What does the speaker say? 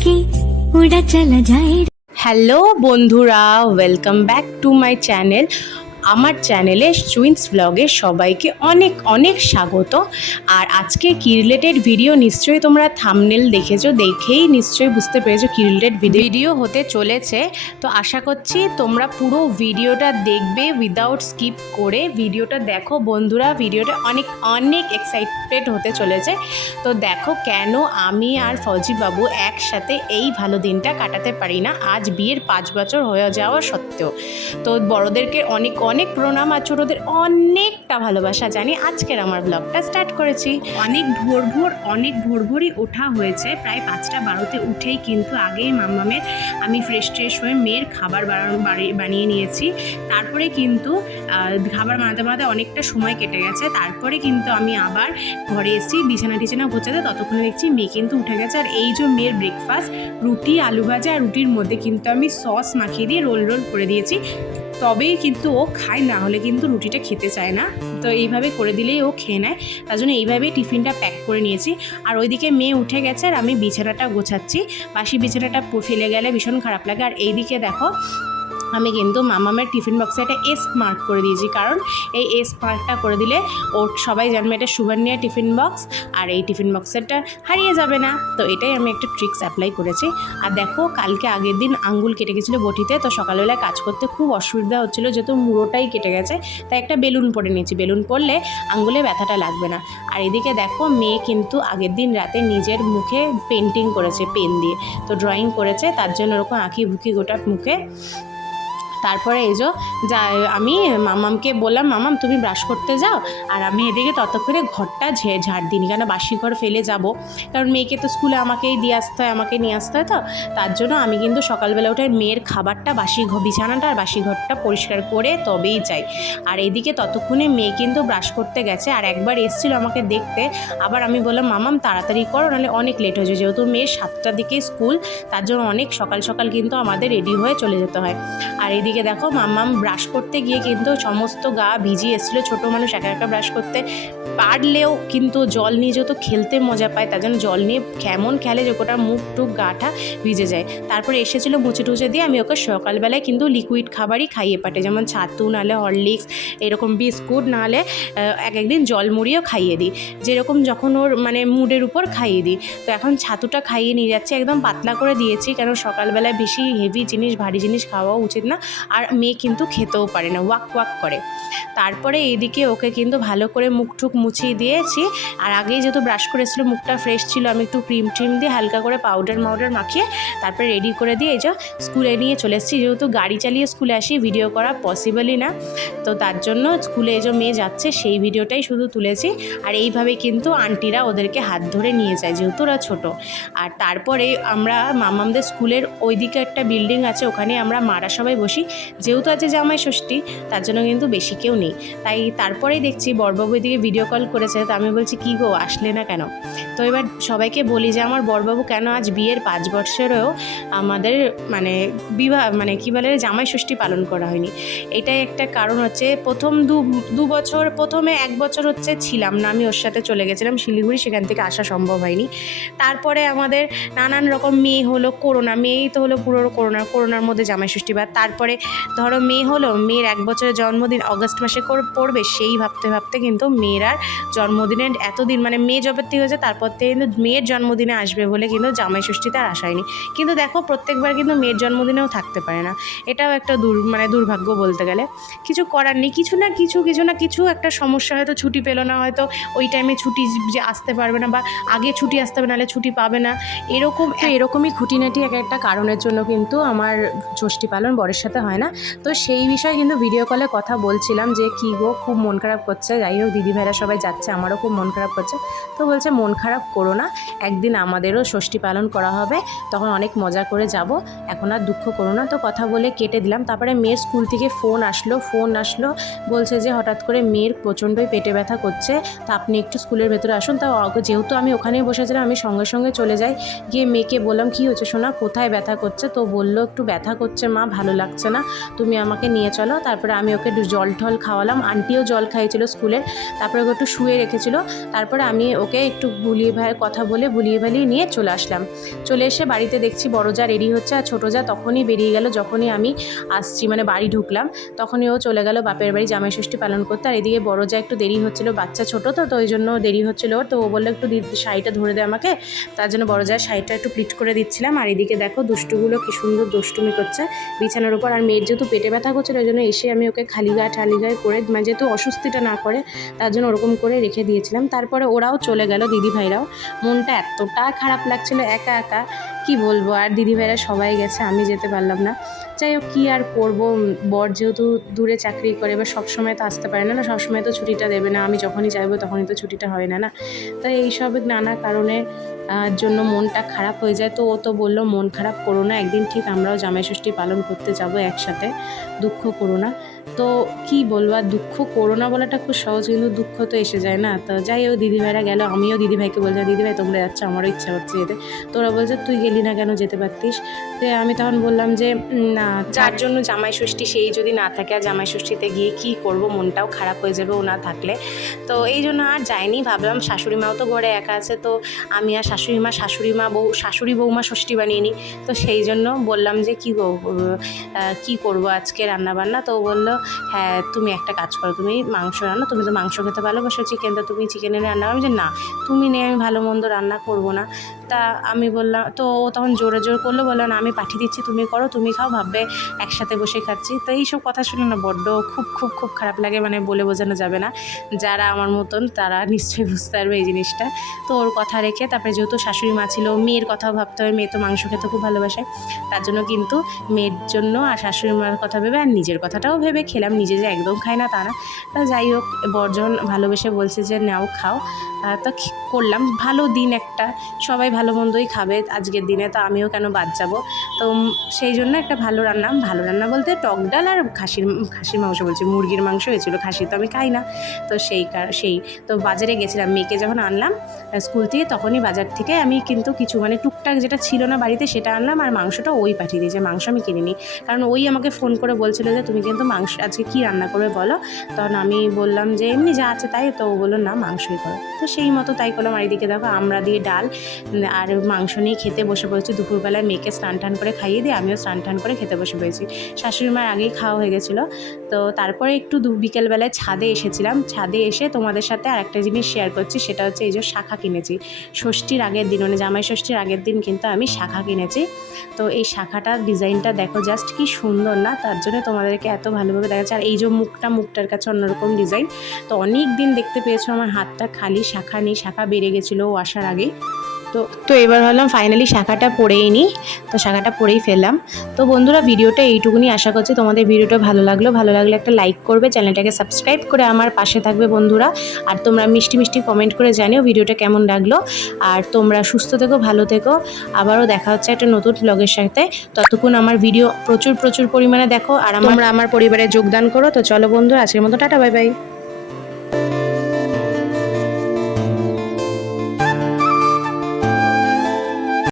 কি ওরা চলা যায় হ্যালো বন্ধুরা welcome back to my channel আমার চ্যানেলে সুইন্স ব্লগে সবাইকে অনেক অনেক স্বাগত। আর আজকে কি রিলেটেড ভিডিও নিশ্চয়ই তোমরা থামনেল দেখেছ, দেখেই নিশ্চয়ই বুঝতে পেরেছ কি রিলেটেড ভিডিও হতে চলেছে। তো আশা করছি তোমরা পুরো ভিডিওটা দেখবে উইদাউট স্কিপ করে। ভিডিওটা দেখো বন্ধুরা ভিডিওটা অনেক অনেক এক্সাইটেড হতে চলেছে। তো দেখো কেন আমি আর ফৌজি বাবু একসাথে এই ভালো দিনটা কাটাতে পারি না। আজ বিয়ের পাঁচ বছর হয়ে যাওয়া সত্ত্বেও। তো বড়োদেরকে অনেক প্রণাম আর ছোটোদের অনেকটা ভালোবাসা জানি আজকের আমার ব্লগটা স্টার্ট করেছি। অনেক ভোর ভোর, অনেক ভোর ভোরই ওঠা হয়েছে। প্রায় পাঁচটা বারোতে উঠেই কিন্তু আগেই মাম্মামের আমি ফ্রেশ ট্রেশ হয়ে মেয়ের খাবার বানানো বানিয়ে নিয়েছি। তারপরে কিন্তু খাবার বানাতে বানাতে অনেকটা সময় কেটে গেছে। তারপরে কিন্তু আমি আবার ঘরে এসেছি, বিছানা টিছানা গোছাতে। ততক্ষণে দেখছি মেয়ে কিন্তু উঠে গেছে। আর এই যে মেয়ের ব্রেকফাস্ট রুটি, আলু ভাজা আর রুটির মধ্যে কিন্তু আমি সস মাখিয়ে দিয়ে রোল রোল করে দিয়েছি। তবেই কিন্তু ও খায়, না হলে কিন্তু রুটিটা খেতে চায় না। তো এইভাবে করে দিলেই ও খেয়ে নেয়। তার জন্য এইভাবেই টিফিনটা প্যাক করে নিয়েছি। আর ওইদিকে মেয়ে উঠে গেছে আর আমি বিছানাটা গোছাচ্ছি। বাসি বিছানাটা ফেলে গেলে ভীষণ খারাপ লাগে। আর এইদিকে দেখো আমি কিন্তু মামামের টিফিন বক্সে একটা এস মার্ক করে দিয়েছি। কারণ এই এস মার্কটা করে দিলে ওর সবাই জানবে এটা সুবান্নিয়া টিফিন বক্স আর এই টিফিন বক্সেরটা হারিয়ে যাবে না। তো এটাই আমি একটা ট্রিক্স অ্যাপ্লাই করেছি। আর দেখো, কালকে আগের দিন আঙ্গুল কেটে গেছিল বটিতে, তো সকালবেলায় কাজ করতে খুব অসুবিধা হচ্ছিল, যেহেতু মুড়োটাই কেটে গেছে, তাই একটা বেলুন পরে নিয়েছি। বেলুন পরলে আঙ্গুলে ব্যথাটা লাগবে না। আর এদিকে দেখো, মেয়ে কিন্তু আগের দিন রাতে নিজের মুখে পেন্টিং করেছে পেন দিয়ে। তো ড্রয়িং করেছে, তার জন্য ওরকম আঁকি ভুকি গোটা মুখে। তারপরে এই যে যা, আমি মামামকে বললাম, মামাম, তুমি ব্রাশ করতে যাও। আর আমি এদিকে ততক্ষণে ঘরটা ঝে, ঝাড় দিইনি। কেন? বাসি ঘর ফেলে যাব। কারণ মেয়েকে তো স্কুলে আমাকেই দিয়ে আসতে হয়, আমাকে নিয়ে আসতে হয় তো। তার জন্য আমি কিন্তু সকালবেলা উঠে মেয়ের খাবারটা, বাসি ঘর বিছানাটা আর বাসি ঘরটা পরিষ্কার করে তবেই যাই। আর এদিকে ততক্ষণে মেয়ে কিন্তু ব্রাশ করতে গেছে। আর একবার এসেছিল আমাকে দেখতে। আবার আমি বললাম, মামাম, তাড়াতাড়ি করো, নাহলে অনেক লেট হয়ে যায় যেহেতু মেয়ের সাতটার দিকে স্কুল, তার জন্য অনেক সকাল সকাল কিন্তু আমাদের রেডি হয়ে চলে যেতে হয়। আর এদিকে দেখো, মাম্মাম ব্রাশ করতে গিয়ে কিন্তু সমস্ত গা ভিজিয়ে এসেছিল। ছোটো মানুষ একা একা ব্রাশ করতে পারলেও কিন্তু জল নিয়ে যেহেতু খেলতে মজা পায়, তার জন্য জল নিয়ে কেমন খেলে যে ওটা মুখ টুক গাটা ভিজে যায়। তারপরে এসেছিল মুছে টুচে দিয়ে, আমি ওকে সকালবেলায় কিন্তু লিকুইড খাবারই খাইয়ে পাঠে যেমন ছাতু নাহলে হরলিক্স এরকম বিস্কুট নাহলে এক একদিন জল মুড়িও খাইয়ে দিই। যেরকম যখন ওর মানে মুডের উপর খাইয়ে দিই। তো এখন ছাতুটা খাইয়ে নিয়ে যাচ্ছি, একদম পাতলা করে দিয়েছি, কেন সকালবেলায় বেশি হেভি জিনিস, ভারী জিনিস খাওয়া উচিত না। আর মেয়ে কিন্তু খেতেও পারে না, ওয়াক ওয়াক করে। তারপরে এইদিকে ওকে কিন্তু ভালো করে মুখ টুক মুছিয়ে দিয়েছি। আর আগেই যেহেতু ব্রাশ করেছিল, মুখটা ফ্রেশ ছিল, আমি একটু ক্রিম ট্রিম দিয়ে হালকা করে পাউডার মাউডার মাখিয়ে তারপরে রেডি করে দিয়ে এই যে স্কুলে নিয়ে চলে এসেছি। যেহেতু গাড়ি চালিয়ে স্কুলে আসি ভিডিও করা পসিবলই না। তো তার জন্য স্কুলে এই যে মেয়ে যাচ্ছে, সেই ভিডিওটাই শুধু তুলেছি। আর এইভাবে কিন্তু আন্টিরা ওদেরকে হাত ধরে নিয়ে যায়, যেহেতু ওরা ছোটো। আর তারপরে আমরা মামামদের স্কুলের ওইদিকে একটা বিল্ডিং আছে, ওখানে আমরা মারা সবাই বসি। যেহেতু আছে জামাই ষষ্ঠী, তার জন্য কিন্তু বেশি কেউ নেই। তাই তারপরেই দেখছি বরবাবু এদিকে ভিডিও কল করেছে, তো আমি বলছি, কী গো, আসলে না কেন? তো এবার সবাইকে বলি যে, আমার বরবাবু কেন আজ বিয়ের পাঁচ বছরেও আমাদের মানে বিবাহ মানে কী বলে, জামাই ষষ্ঠী পালন করা হয়নি? এটাই একটা কারণ হচ্ছে, প্রথম দু দু বছর, প্রথমে এক বছর হচ্ছে ছিলাম না, আমি ওর সাথে চলে গেছিলাম শিলিগুড়ি, সেখান থেকে আসা সম্ভব হয়নি। তারপরে আমাদের নানান রকম মেয়ে হলো, করোনা, মেয়েই তো হলো পুরো করোনা, করোনার মধ্যে জামাই ষষ্ঠী, বা তারপরে ধরো মেয়ে হলো মেয়ের এক বছরের জন্মদিন অগস্ট মাসে পড়বে সেই ভাবতে ভাবতে কিন্তু মেয়ের আর জন্মদিনের এতদিন মানে মেয়ে জবের থেকে হয়েছে তারপর থেকে কিন্তু মেয়ের জন্মদিনে আসবে বলে কিন্তু জামাই ষষ্ঠীতে আর আসা হয়নি কিন্তু দেখো প্রত্যেকবার কিন্তু মেয়ের জন্মদিনেও থাকতে পারে না। এটাও একটা দুর মানে দুর্ভাগ্য বলতে গেলে। কিছু করার নেই কিছু না কিছু কিছু না কিছু একটা সমস্যা হয়তো ছুটি পেল না হয়তো ওই টাইমে ছুটি যে আসতে পারবে না বা আগে ছুটি আসতে হবে নাহলে ছুটি পাবে না। এরকম এরকমই খুঁটিনাটি এক একটা কারণের জন্য কিন্তু আমার ষষ্ঠী পালন বরের সাথে হয় না। তো সেই বিষয়ে কিন্তু ভিডিও কলে কথা বলছিলাম যে, কি গো, খুব মন খারাপ করছে। যাই হোক দিদি ভাইরা সবাই যাচ্ছে, আমারও খুব মন খারাপ করছে। তো বলছে, মন খারাপ করো না, একদিন আমাদেরও ষষ্ঠী পালন করা হবে, তখন অনেক মজা করে যাব, এখন আর দুঃখ করো না। তো কথা বলে কেটে দিলাম। তারপরে মেয়ের স্কুল থেকে ফোন আসলো ফোন আসলো, বলছে যে, হঠাৎ করে মেয়ের প্রচণ্ডই পেটে ব্যথা করছে, তা আপনি একটু স্কুলের ভেতরে আসুন। তা যেহেতু আমি ওখানেই বসেছিলাম, আমি সঙ্গে সঙ্গে চলে যাই। গিয়ে মেয়েকে বললাম, কী হয়েছে সোনা? কোথায় ব্যথা করছে? তো বলল, একটু ব্যথা করছে মা, ভালো লাগছে না। না, তুমি আমাকে নিয়ে চলো। তারপরে আমি ওকে জল টল খাওয়ালাম। আন্টিও জল খাইয়েছিল স্কুলের তারপরে ওকে একটু শুয়ে রেখেছিল। তারপরে আমি ওকে একটু বুলিয়ে ভাই, কথা বলে বুলিয়ে ভালিয়ে নিয়ে চলে আসলাম। চলে এসে বাড়িতে দেখছি বড় যা রেডি হচ্ছে আর ছোটো যা তখনই বেরিয়ে গেল, যখনই আমি আসছি মানে বাড়ি ঢুকলাম। তখনই ও চলে গেল বাপের বাড়ি জামাই ষষ্ঠী পালন করতে। আর এদিকে বড় যা একটু দেরি হচ্ছিল, বাচ্চা ছোটো তো তো ওই জন্য দেরি হচ্ছিল তো ও বলল একটু শাড়িটা ধরে দে আমাকে। তার জন্য বড় যা শাড়িটা একটু প্লিট করে দিচ্ছিলাম। আর এদিকে দেখো দুষ্টুগুলো কি সুন্দর দুষ্টুমি করছে। বিছানার উপর আর মেয়ের যেহেতু পেটে ব্যথা করছিল, ওই জন্য এসে আমি ওকে খালি গায়ে, ঠালি গায়ে করে মানে যেহেতু অস্বস্তিটা না করে, তার জন্য ওরকম করে রেখে দিয়েছিলাম। তারপরে ওরাও চলে গেল দিদি ভাইরাও। মনটা এতটা খারাপ লাগছিল, একা একা, কি বলব? আর দিদি ভাইরা সবাই গেছে, আমি যেতে পারলাম না। যাই হোক, কী আর করব? বর যেহেতু দূরে চাকরি করে, এবার সবসময় তো আসতে পারে না না, সবসময় তো ছুটিটা দেবে না। আমি যখনই চাইব তখনই তো ছুটিটা হয় না না। তাই এইসব নানা কারণে জন্য মনটা খারাপ হয়ে যায়। তো ও তো বলল, মন খারাপ করো না, একদিন ঠিক আমরাও জামাই ষষ্ঠী পালন করতে যাব একসাথে, দুঃখ করো না। তো কি বলব আর দুঃখ করো না বলাটা খুব সহজ কিন্তু দুঃখ তো এসে যায় না। তো যাই হোক দিদিভাইরা গেল আমিও দিদিভাইকে বলছিলাম দিদিভাই তোমরা যাচ্ছ আমারও ইচ্ছা হচ্ছে যেতে। তো ওরা বলছে তুই গেলি না কেন যেতে পারতিস? তো আমি তখন বললাম যে না যার জন্য জামাই ষষ্ঠী সেই যদি না থাকে আর জামাই ষষ্ঠীতে গিয়ে কি করব মনটাও খারাপ হয়ে যাবে ও না থাকলে। তো এই জন্য আর যাইনি ভাবলাম শাশুড়ি মাও তো ঘরে একা আছে তো আমি আর শাশুড়ি মা শাশুড়ি মা বউ শাশুড়ি বৌমা ষষ্ঠী বানিয়ে নিই। তো সেই জন্য বললাম যে কী কী করব আজকে রান্না বান্না তো ও হ্যাঁ তুমি একটা কাজ করো, তুমি মাংস রান্না, তুমি তো মাংস খেতে ভালোবাসো চিকেন তো তুমি চিকেনের রান্না। আমি যে না, তুমি নেই আমি ভালো মন্দ রান্না করব না। তা আমি বললাম, তো ও তখন জোরে জোর করল, বলল, না, আমি পাঠিয়ে দিচ্ছি, তুমি করো, তুমি খাও, ভাববে একসাথে বসে খাচ্ছি। তো এইসব কথা শুনে না বড্ড খুব খুব খুব খারাপ লাগে মানে বলে বোঝানো যাবে না। যারা আমার মতন, তারা নিশ্চয়ই বুঝতে পারবে এই জিনিসটা। তো ওর কথা রেখে, তারপরে যেহেতু শাশুড়ি মা ছিল, মেয়ের কথাও ভাবতে হয়, মেয়ে তো মাংস খেতে খুব ভালোবাসে। তার জন্য কিন্তু মেয়ের জন্য আর শাশুড়ি মার কথা ভেবে আর নিজের কথাটাও ভেবে খেলাম, নিজে যে একদম খাই না তা না। তা যাই হোক, বর্জন ভালোবেসে বলছে যে, নাও খাও। তো করলাম। ভালো দিন একটা। সবাই ভালো মন্দই খাবে আজকের দিনে, তো আমিও কেন বাদ যাব? তো সেই জন্য একটা ভালো রান্না ভালো রান্না বলতে টক ডাল আর খাসির খাসির মাংস বলছি, মুরগির মাংস হয়েছিল, খাসি তো আমি খাই না। তো সেই কার সেই, তো বাজারে গেছিলাম, মেয়েকে যখন আনলাম স্কুল থেকে তখনই বাজার থেকে আমি কিন্তু কিছু মানে টুকটাক যেটা ছিল না বাড়িতে সেটা আনলাম আর মাংসটা ওই পাঠিয়ে দিয়েছে, মাংস আমি কিনিনি। কারণ ওই আমাকে ফোন করে বলছিল যে, তুমি কিন্তু মাংস, আজকে কী রান্না করবে বলো? তখন আমি বললাম যে, এমনি যা আছে তাই। তো ও বলল, না, মাংসই করো। তো সেই মতো তাই করলাম। আর এদিকে দেখো, আমরা দিয়ে ডাল আর মাংস নিয়ে খেতে বসে পড়েছি। দুপুরবেলায় মেয়েকে স্নান টান করে খাইয়ে দিয়ে আমিও স্নান টান করে খেতে বসে পড়েছি। শাশুড়ি মার আগেই খাওয়া হয়ে গেছিল। তো তারপরে একটু দু বিকেলবেলায় ছাদে এসেছিলাম। ছাদে এসে তোমাদের সাথে আর একটা জিনিস শেয়ার করছি, সেটা হচ্ছে এই যে শাখা কিনেছি। ষষ্ঠীর আগের দিন মানে জামাই ষষ্ঠীর আগের দিন কিন্তু আমি শাখা কিনেছি। তো এই শাখাটার ডিজাইনটা দেখো জাস্ট কি সুন্দর না? তার জন্য তোমাদেরকে এত ভালোভাবে দেখাচ্ছে। আর এই যে মুখটা, মুখটার কাছে অন্যরকম ডিজাইন। তো অনেক দিন দেখতে পেয়েছ আমার হাতটা খালি, শাখা নেই, শাখা বেড়ে গেছিল ও আসার আগেই তো তো এবার ভাবলাম ফাইনালি শাখাটা পরেই নিই তো শাখাটা পরেই ফেললাম। তো বন্ধুরা, ভিডিওটা এইটুকুনি আশা করছি তোমাদের ভিডিওটা ভালো লাগল। ভালো লাগলে একটা লাইক করবে, চ্যানেলটাকে সাবস্ক্রাইব করে আমার পাশে থাকবে বন্ধুরা। আর তোমরা মিষ্টি মিষ্টি কমেন্ট করে জানিও ভিডিওটা কেমন লাগল। আর তোমরা সুস্থ থেকো, ভালো থেকো। আবারও দেখা হচ্ছে একটা নতুন ব্লগের সাথে। ততক্ষণ আমার ভিডিও প্রচুর প্রচুর পরিমাণে দেখো। আর আমরা আমার পরিবারে যোগদান করো। তো চলো বন্ধুরা, আজকের মতো টাটা বাই বাই